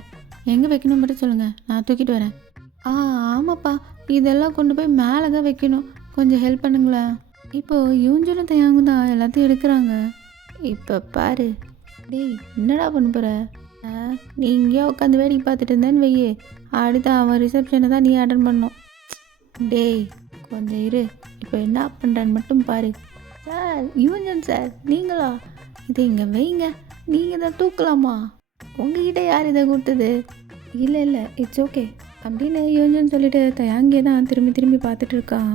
எங்கே வைக்கணும் மட்டும் சொல்லுங்கள், நான் தூக்கிட்டு வரேன். ஆமாப்பா, இதெல்லாம் கொண்டு போய் மேலே தான் வைக்கணும், கொஞ்சம் ஹெல்ப் பண்ணுங்களேன். இப்போது யூஞ்சலும் தயாங்கும் தான் எல்லாத்தையும் எடுக்கிறாங்க. இப்போ பாரு, டேய் என்னடா பண்ண போகிற? நீ இங்கேயே உட்காந்து வேடிக்கை பார்த்துட்டு இருந்தேன்னு வையே, அடுத்து அவன் ரிசப்ஷனை தான் நீ அட்டன் பண்ணணும். டேய் கொஞ்சம் இரு, இப்போ என்ன பண்ணுறான்னு மட்டும் பாரு. சார் யூஞ்சன் சார் நீங்களா? இதை இங்கே வைங்க, நீங்கள் தான் தூக்கலாமா? உங்ககிட்ட யார் இதை கொடுத்தது? இல்லை இட்ஸ் ஓகே அப்படின்னு யூஞ்சன் சொல்லிட்டு தயாங்கே தான் திரும்பி பார்த்துட்டு இருக்கான்.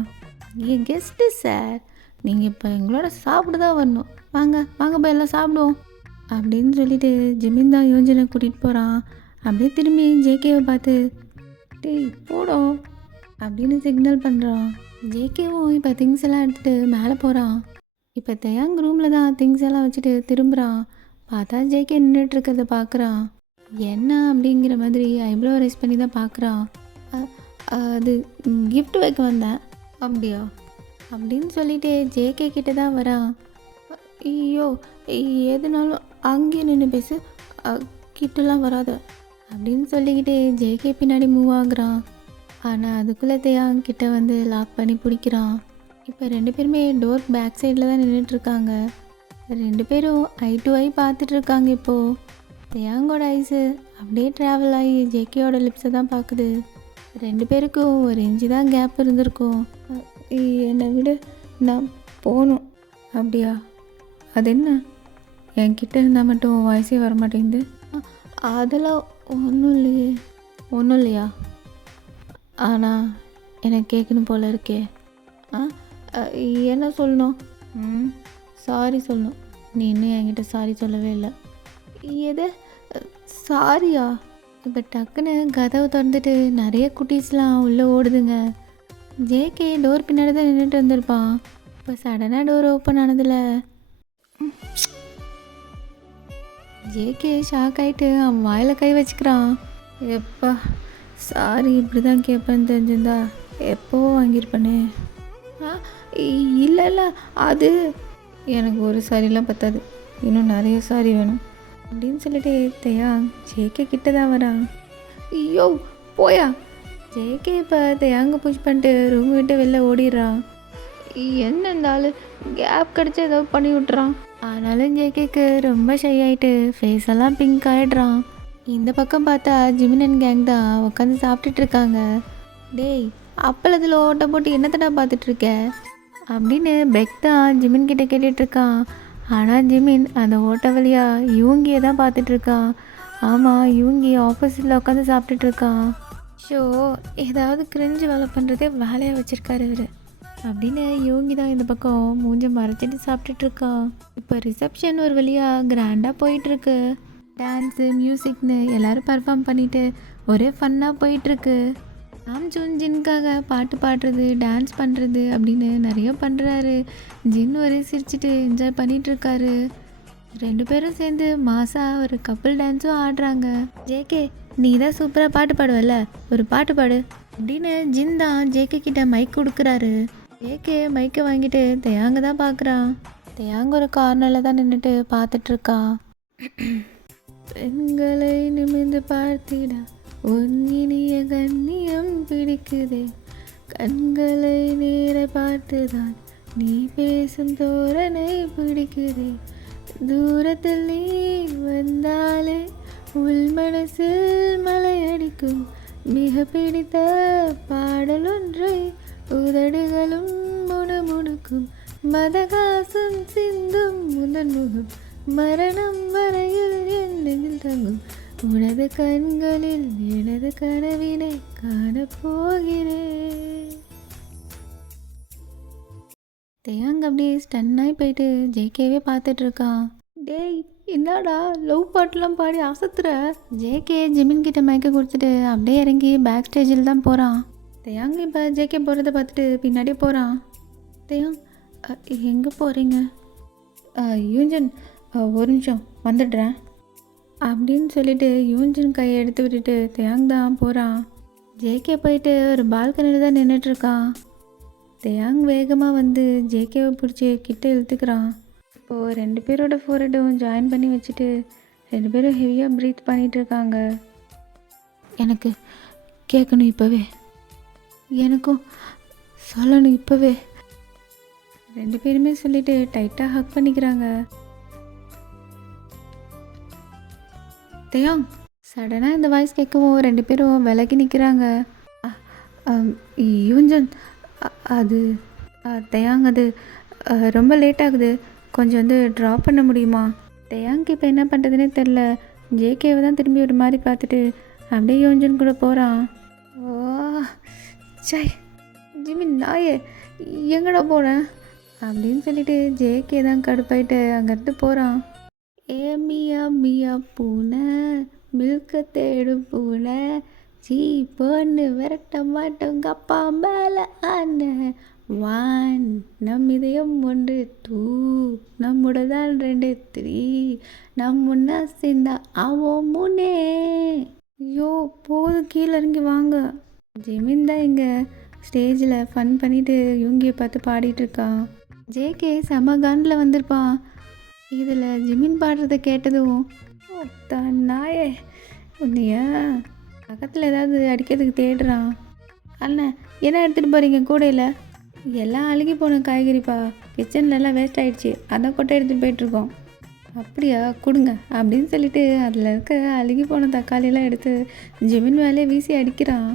நீங்கள் கெஸ்ட்டு சார், நீங்கள் இப்போ எங்களோட சாப்பிட தான் வரணும், வாங்க போய் எல்லாம் சாப்பிடுவோம் அப்படின்னு சொல்லிட்டு ஜிமின் தான் யூஞ்சனை கூட்டிகிட்டு போகிறான். அப்படியே திரும்பி ஜேகேவை பார்த்து டேய் போடும் அப்படின்னு சிக்னல் பண்ணுறான். ஜேகேவும் இப்போ திங்ஸ் எல்லாம் எடுத்துகிட்டு மேலே போகிறான். இப்போ தயாங் ரூமில் தான் திங்ஸ் எல்லாம் வச்சுட்டு திரும்புகிறான். பார்த்தா ஜேகே நின்றுட்டுருக்கிறத பார்க்குறான். என்ன அப்படிங்கிற மாதிரி ஐப்ரோ ரைஸ் பண்ணி தான் பார்க்குறான். அது கிஃப்ட் வைக்க வந்தேன். அப்படியா அப்படின்னு சொல்லிட்டு ஜேகே கிட்ட தான் வரான். ஐயோ எதுனாலும் அங்கேயே நின்று பேசு, கிட்டலாம் வராத அப்படின்னு சொல்லிக்கிட்டு ஜேகே பின்னாடி மூவ் ஆகுறான். ஆனால் அதுக்குள்ளே தயாங் கிட்ட வந்து லாக் பண்ணி பிடிக்கிறான். இப்போ 2 பேருமே டோர் பேக் சைடில் தான் நின்றுட்டுருக்காங்க. 2 பேரும் ஐ டு ஐ பார்த்துட்ருக்காங்க. இப்போது தயாங்கோட ஐஸு அப்படியே ட்ராவல் ஆகி ஜேகேயோட லிப்ஸை தான் பார்க்குது. 2 பேருக்கும் ஒரு இன்ச்சு தான் கேப் இருந்திருக்கும். என்னை விட நான் போகணும். அப்படியா, அது என்ன என்கிட்ட இருந்தால் மட்டும் வாய்ஸே வர மாட்டேங்குது? அதெல்லாம் ஒன்றும் இல்லையா? ஆனால் எனக்கு கேட்கணும் போல இருக்கே. என்ன சொல்லணும்? சாரி சொல்லணும். நீ இன்னும் என்கிட்ட சாரி சொல்லவே இல்லை. எது சாரியா? இப்போ டக்குன்னு கதவை திறந்துட்டு நிறைய குட்டீஸ்லாம் உள்ளே ஓடுதுங்க. ஜேகே டோர் பின்னாடி தான் நின்றுட்டு வந்திருப்பான். இப்போ சடனாக டோர் ஓப்பன் ஆனதில் ஜேகே ஷாக் ஆகிட்டு அவன் வாயில் கை வச்சுக்கிறான். எப்பா சாரி, இப்படி தான் கேட்பேன்னு தெரிஞ்சிருந்தா எப்போவோ வாங்கியிருப்பேனே. இல்லை அது எனக்கு ஒரு சாரிலாம் பத்தாது, இன்னும் நிறைய சாரி வேணும் அப்படின்னு சொல்லிட்டு தயாங் ஜேகே கிட்ட தான் வரான். ஐயோ போயா. ஜேகே இப்போ தயாங்க புஷ் பண்ணிட்டு ரூம் விட்டு வெளில ஓடிடுறான். என்ன இருந்தாலும் கேப் கிடச்சி ஏதோ பண்ணி விட்றான். ஆனாலும் ஜேகேக்கு ரொம்ப ஷை ஆகிட்டு ஃபேஸ் எல்லாம் பிங்க் ஆகிடுறான். இந்த பக்கம் பார்த்தா ஜிமின் அண்ட் கேங் தான் உட்காந்து சாப்பிட்டுட்டு இருக்காங்க. டேய் அப்பளத்தில் ஓட்ட போட்டு என்னத்தடா பார்த்துட்ருக்க அப்படின்னு பெக் தான் ஜிமின் கிட்டே கேட்டுட்ருக்கான். ஆனால் ஜிமின் அந்த ஓட்ட வழியாக யூங்கியை தான் பார்த்துட்ருக்கான். ஆமாம், யூங்கி ஆப்போசிட்டில் உட்காந்து சாப்பிட்டுட்ருக்கான். ஷோ ஏதாவது கிரிஞ்சு வேலை பண்ணுறதே வேலையாக வச்சுருக்காரு இவர் அப்படின்னு யூங்கி தான் இந்த பக்கம் மூஞ்ச மறைச்சிட்டு சாப்பிட்டுட்ருக்கான். இப்போ ரிசப்ஷன் ஒரு வழியாக கிராண்டாக போயிட்டுருக்கு. டான்ஸு மியூசிக்னு எல்லோரும் பர்ஃபார்ம் பண்ணிவிட்டு ஒரே ஃபன்னாக போயிட்டுருக்கு. ஜூன் ஜின்காக பாட்டு பாடுறது, டான்ஸ் பண்ணுறது அப்படின்னு நிறைய பண்ணுறாரு. ஜின் ஒரே சிரிச்சிட்டு என்ஜாய் பண்ணிகிட்ருக்காரு. 2 பேரும் சேர்ந்து மாசாக ஒரு கப்புள் டான்ஸும் ஆடுறாங்க. ஜேகே நீ தான் சூப்பராக பாட்டு பாடுவல்ல, ஒரு பாட்டு பாடு அப்படின்னு ஜின் தான் ஜேகே கிட்ட மைக் கொடுக்குறாரு. ஜேகே மைக்கை வாங்கிட்டு தயாங்க தான் பார்க்குறான். தயாங்க ஒரு கார்னரில் தான் நின்றுட்டு பார்த்துட்ருக்கான். பெண்களை நிமிர்ந்து பார்த்திட உன் இனிய கண்ணியம் பிடிக்குதே, கண்களை நேர பார்த்துதான் நீ பேசும் தோரணை பிடிக்குதே, தூரத்தில் நீ வந்தாலே உள் மனசில் மலையடிக்கும், மிக பிடித்த பாடல் ஒன்றை உதடுகளும் முணுமுணுக்கும், மதகாசம் சிந்தும் முதன் முகம் மரணம் வரையில் என் நெஞ்சில் தங்கும், உனது கண்களில் எனது கனவினை காணப்போகிறேன். தேயாங்க அப்படியே ஸ்டன்னாகி போயிட்டு ஜேகேவே பார்த்துட்ருக்கான். டேய் என்னடா லவ் பாட்டெலாம் பாடி அசத்துற. ஜேகே ஜிமின் கிட்ட மயக்க கொடுத்துட்டு அப்படியே இறங்கி பேக் ஸ்டேஜில் தான் போகிறான். தேயாங்க இப்போ ஜேகே போகிறத பார்த்துட்டு பின்னாடியே போகிறான். தேயாங் எங்கே போகிறீங்க? யூஞ்சன் ஒரு நிமிஷம் வந்துடுறேன் அப்படின்னு சொல்லிட்டு யூஞ்சன் கையை எடுத்து விட்டுட்டு தேயாங் தான் போகிறான். ஜேகே போயிட்டு ஒரு பால்கனியில் தான் நின்றுட்டுருக்கான். தேயாங் வேகமாக வந்து ஜேகேவை பிடிச்சி கிட்ட இழுத்துக்கிறான். இப்போது 2 பேரோட ஃபோர்ஹெட்டும் ஜாயின் பண்ணி வச்சுட்டு 2 பேரும் ஹெவியாக ப்ரீத் பண்ணிகிட்டு இருக்காங்க. எனக்கு கேட்கணும் இப்போவே, எனக்கும் சொல்லணும் இப்போவே. 2 பேருமே சொல்லிட்டு டைட்டாக ஹக் பண்ணிக்கிறாங்க. தேயாங் சடனாக இந்த வாய்ஸ் கேட்கவும் 2 பேரும் விலகி நிற்கிறாங்க. யூஞ்சன் அது தேயாங் அது ரொம்ப லேட் ஆகுது, கொஞ்சம் வந்து ட்ராப் பண்ண முடியுமா? தேயாங்க்கு இப்போ என்ன பண்ணுறதுனே தெரில. ஜேகேவை தான் திரும்பி ஒரு மாதிரி பார்த்துட்டு அப்படியே யூஞ்சன் கூட போகிறான். ஓ சை ஜிமின் நாயே எங்கடா போனேன் அப்படின்னு சொல்லிட்டு ஜேகே தான் கடுப்பாயிட்டு அங்கேருந்து போகிறான். ஏ மியா மியா பூனை மில்க தேடும் பூனை சீ பொண்ணு விரட்ட மாட்டோம் அப்பா மேலே ஆன வான் நம் இதயம் 1 2 நம்முடையதான் 2 3 நம் முன்னா சேர்ந்தா ஆவோம் 3. ஐயோ போதும் கீழே இறங்கி வாங்க. ஜெமின் தான் இங்கே ஸ்டேஜில் ஃபன் பண்ணிவிட்டு யூங்கியை பார்த்து பாடிட்டு இருக்கான். ஜேகே செம காண்டில் வந்திருப்பான். இதில் ஜிமின் பாடுறத கேட்டதும் நாயே உன்னைய பக்கத்தில் ஏதாவது அடிக்கிறதுக்கு தேடுறான். அண்ணன் என்ன எடுத்துகிட்டு போகிறீங்க கூடையில்? எல்லாம் அழுகி போன காய்கறிப்பா, கிச்சன்லலாம் வேஸ்ட் ஆகிடுச்சி, அதான் கொட்டை எடுத்துகிட்டு போயிட்டுருக்கோம். அப்படியா கொடுங்க அப்படின்னு சொல்லிட்டு அதில் இருக்க அழுகி போன தக்காளியெல்லாம் எடுத்து ஜிமின் மேலே வீசி அடிக்கிறான்.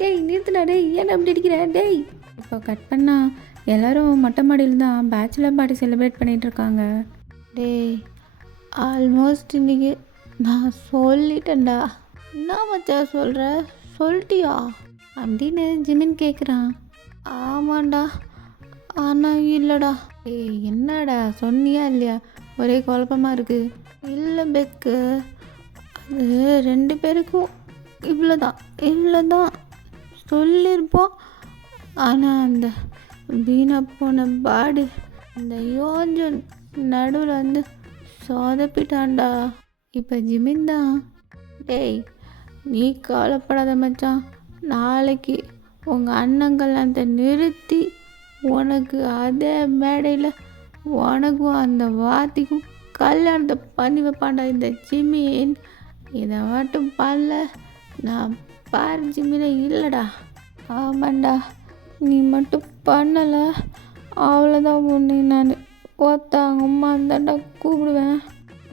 டேய் நிறுத்துடா, டேய் ஏன் அப்படி அடிக்கிறேன் டேய். இப்போ கட் பண்ணால் எல்லோரும் மொட்டை மாடியில் தான் பேச்சுலர் பார்ட்டி செலிப்ரேட் பண்ணிகிட்ருக்காங்க. டேய் ஆல்மோஸ்ட் இன்றைக்கி நான் சொல்லிட்டேன்டா. என்ன மச்சா சொல்கிற, சொல்லிட்டியா அப்படின்னு ஜிமின் கேட்குறான். ஆமாண்டா ஆனால் இல்லைடா. ஏய் என்னடா சொன்னியா இல்லையா, ஒரே குழப்பமாக இருக்குது. இல்லை பெக்கு, அது 2 பேருக்கும் இவ்வளோதான் சொல்லியிருப்போம். ஆனால் அந்த வீணா போன பாடு இந்த யோஞ்சன் நடுவில் வந்து சொதப்பிட்டான்டா. இப்போ ஜிமின் தான், டேய் நீ கவலைப்படாத மச்சான், நாளைக்கு உங்கள் அண்ணன் கல்யாணத்தை நிறுத்தி உனக்கு அதே மேடையில் உனக்கும் அந்த வாத்திக்கும் கல்யாணத்தை பண்ணி வைப்பான்டா இந்த ஜிமின். இதை மட்டும் பண்ணல நான் பாரு ஜிமினே இல்லைடா. ஆமாண்டா நீ மட்டும் பண்ணலை அவ்வளோதான் உன்னை நான் ஓத்தாங்க அம்மா அந்தாண்டா கூப்பிடுவேன்.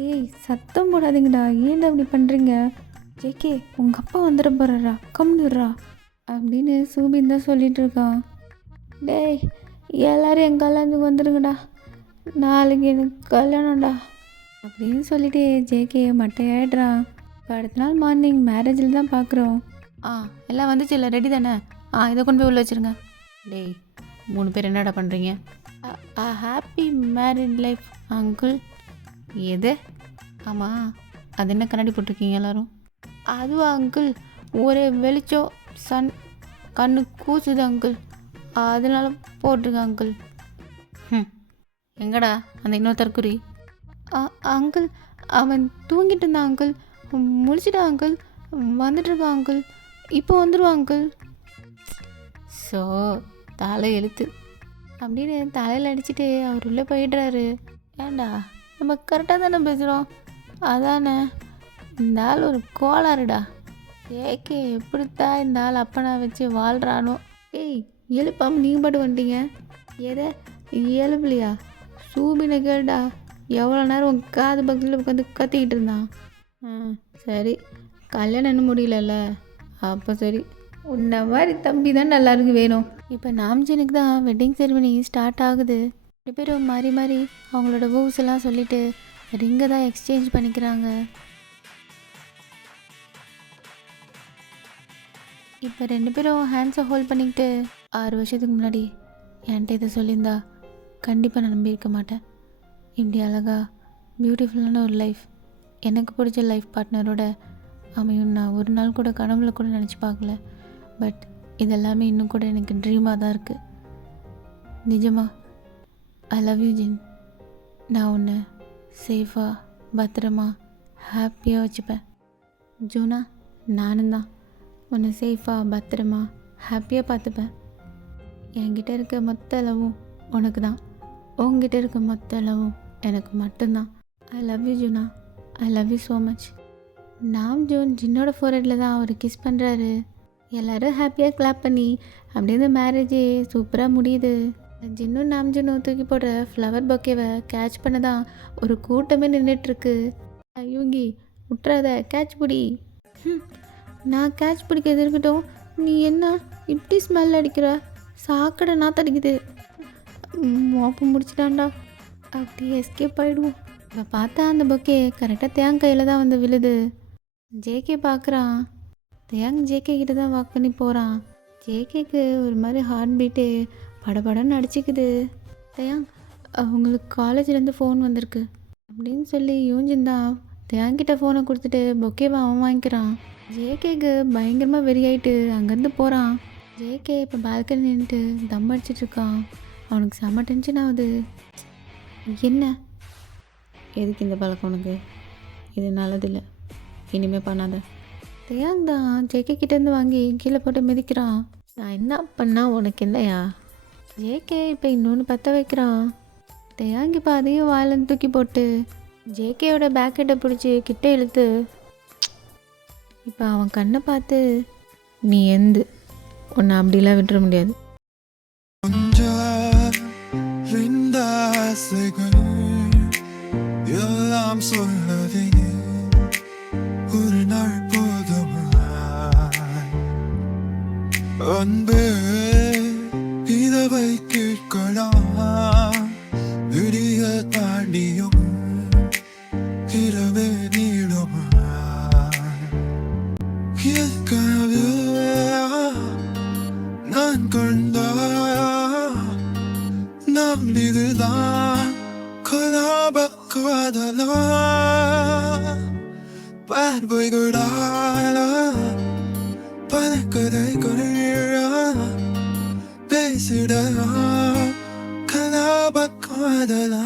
ஏய் சத்தம் போடாதீங்கடா, ஏன்டா அப்படி பண்ணுறீங்க? ஜேகே உங்கள் அப்பா வந்துட போகிறாரா, கம்னுடுறா அப்படின்னு சூபின் தான் சொல்லிகிட்டு இருக்கான். டேய் எல்லோரும் என் கல்யாணத்துக்கு வந்துடுங்கடா, நாளைக்கு எனக்கு கல்யாணம்டா அப்படின்னு சொல்லிட்டு ஜேகே மட்டையாயிடுறான். இப்போ அடுத்த நாள் மார்னிங் மேரேஜில் தான் பார்க்குறோம். எல்லாம் வந்துச்சு இல்லை, ரெடி தானே? இதை கொண்டு போய் உள்ள வச்சுருங்க. டேய் 3 பேர் என்னடா பண்ணுறீங்க? Happy married life uncle. எது? ஆமாம் அது என்ன கண்ணாடி போட்டிருக்கீங்க எல்லோரும்? அதுவா அங்கிள், ஒரே வெளிச்சம் சன் கண்ணு கூசுது அங்கிள், அதனால போட்டிருங்க அங்கிள். எங்கடா அந்த இன்னொரு தற்குறி? அங்கிள் அவன் தூங்கிட்டு இருந்தான் அங்கிள், முழிச்சிட்டான் அங்கிள், வந்துட்டுருக்கான் அங்கிள், இப்போ வந்துடுவான் அங்கிள். ஸோ தலை எழுத்து அப்படின்னு தலையில் அடிச்சுட்டு அவர் உள்ளே போயிடுறாரு. ஏண்டா நம்ம கரெக்டாக தானே பேசுகிறோம், அதானே இந்த ஆள் ஒரு கோளாறுடா. ஏகே எப்படித்தான் இந்த ஆள் அப்பனா வச்சு வாழ்கிறானோ. ஏய் எழுப்பாமல் நீங்கள் பாட்டு வந்துட்டீங்க. எதை எழுப்பலையா? சூபினை கேட்டா எவ்வளோ நேரம் உன் காது பக்கத்தில் உட்காந்து கத்திக்கிட்டு இருந்தான். சரி கல்யாணம் என்ன முடியலல்ல, அப்போ சரி, உன்ன மாதிரி தம்பி தான் எல்லாருக்கும் வேணும். இப்போ நாம்ஜனுக்கு தான் வெட்டிங் செரிமனி ஸ்டார்ட் ஆகுது. 2 பேரும் மாறி மாறி அவங்களோட வூஸ் எல்லாம் சொல்லிவிட்டு ரிங்கை தான் எக்ஸ்சேஞ்ச் பண்ணிக்கிறாங்க. இப்போ 2 பேரும் ஹேண்ட்ஸை ஹோல்ட் பண்ணிக்கிட்டு 6 வருஷத்துக்கு முன்னாடி என்கிட்ட இதை சொல்லியிருந்தா கண்டிப்பாக நான் நம்பியிருக்க மாட்டேன். இப்படி அழகா பியூட்டிஃபுல்லான ஒரு லைஃப், எனக்கு பிடிச்ச லைஃப் பார்ட்னரோட அமையும் நான் ஒரு நாள் கூட கனவுல கூட நினச்சி பார்க்கல. பட் இதெல்லாமே இன்னும் கூட எனக்கு ட்ரீமாக தான் இருக்குது. நிஜமாக ஐ லவ் யூ ஜின். நான் உன்னை சேஃபாக பத்திரமா ஹாப்பியாக வச்சுப்பேன். ஜூனா நானும் தான் உன்னை சேஃபாக பத்திரமா ஹாப்பியாக பார்த்துப்பேன். என்கிட்ட இருக்க மொத்த லவ்வும் உனக்கு தான், உங்ககிட்ட இருக்க மொத்த லவ்வும் எனக்கு மட்டும்தான். I love you ஜுனா, I love you so much. நாம் ஜூன் ஜின்னோட ஃபோர்ஹெட்டில் தான் அவர் கிஸ் பண்ணுறாரு. எல்லோரும் ஹாப்பியாக கிளாப் பண்ணி அப்படியே இந்த மேரேஜே சூப்பராக முடியுது. ஜின்னும் நாம் ஜூனும் தூக்கி போடுற ஃப்ளவர் பொக்கேவை கேட்ச் பண்ண தான் ஒரு கூட்டமே நின்றுட்டுருக்கு. யூங்கி விட்றாத, கேட்ச் பிடி. நான் கேட்ச் பிடிக்கிறது இருக்கட்டும், நீ என்ன இப்படி ஸ்மெல் அடிக்கிற? சாக்கடை நாத்தடிக்குது. மோப்பம் முடிச்சிட்டான்டா. அப்படியே எஸ்கேப் ஆகிடுவோம். இப்போ பார்த்தா அந்த பொக்கே கரெக்டாக தேங் கையில் தான் வந்து விழுது. ஜேகே பார்க்குறான். தேங் ஜேகே கிட்ட தான் வாக் பண்ணி போகிறான். ஜேகேக்கு ஒரு மாதிரி ஹார்ட் பீட்டு படபடன்னு அடிச்சிக்குது. தேயாங், அவங்களுக்கு காலேஜ்லேருந்து ஃபோன் வந்திருக்கு அப்படின்னு சொல்லி யூஞ்சின் தான் தேங்கிட்ட ஃபோனை கொடுத்துட்டு பொக்கேவை அவன் வாங்கிக்கிறான். ஜேகேக்கு பயங்கரமாக வெறியாயிட்டு அங்கேருந்து போகிறான். ஜேகே இப்போ பால்கனி நின்றுட்டு தம் அடிச்சிட்ருக்கான். அவனுக்கு செம்ம டென்ஷன் ஆகுது. என்ன எதுக்கு இந்த பழக்கம் உனக்கு? இது நல்லதில்லை, இனிமேல் பண்ணாத. தேயாங் தான் ஜேகே கிட்டேருந்து வாங்கி கீழே போட்டு மிதிக்கிறான். நான் என்ன பண்ணா உனக்கு என்னையா? ஜேகே இப்போ இன்னொன்று பற்ற வைக்கிறான். தேயாங் இப்போ அதையும் வாயிலேருந்து தூக்கி போட்டு ஜேகேயோட பேக்கெட்டை பிடிச்சி கிட்ட இழுத்து இப்போ அவன் கண்ணை பார்த்து, நீ எந்து உன்னை அப்படிலாம் விட்டுற முடியாது. எல்லாம் சொல்லவே ஒரு நாள் போதுமாய் அன்பு இதவை கேட்கலாம். விடிய தாண்டியும் இரவே நீடுமா கேட்கவே நான் கொண்டா நாம் இதுதான் கலாபக்காதலா பார்வைகளால பல கதைகள் பேசிடா கலாபக்காதலா.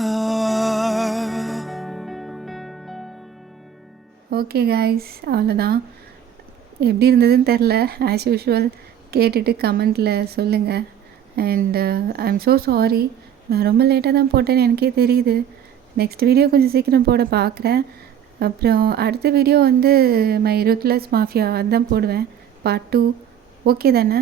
ஓகே காய்ஸ், அவ்வளோதான். எப்படி இருந்ததுன்னு தெரில. ஆஸ் யூஷுவல் கேட்டுட்டு கமெண்ட்டில் சொல்லுங்கள். And I am so sorry, நான் ரொம்ப லேட்டாக தான் போட்டேன்னு எனக்கே தெரியுது. நெக்ஸ்ட் வீடியோ கொஞ்சம் சீக்கிரம் போட பார்க்குறேன். அப்புறம் அடுத்த வீடியோ வந்து மை ரூத்லெஸ் மாஃபியா அதுதான் போடுவேன், பார்ட் 2. ஓகே தானே?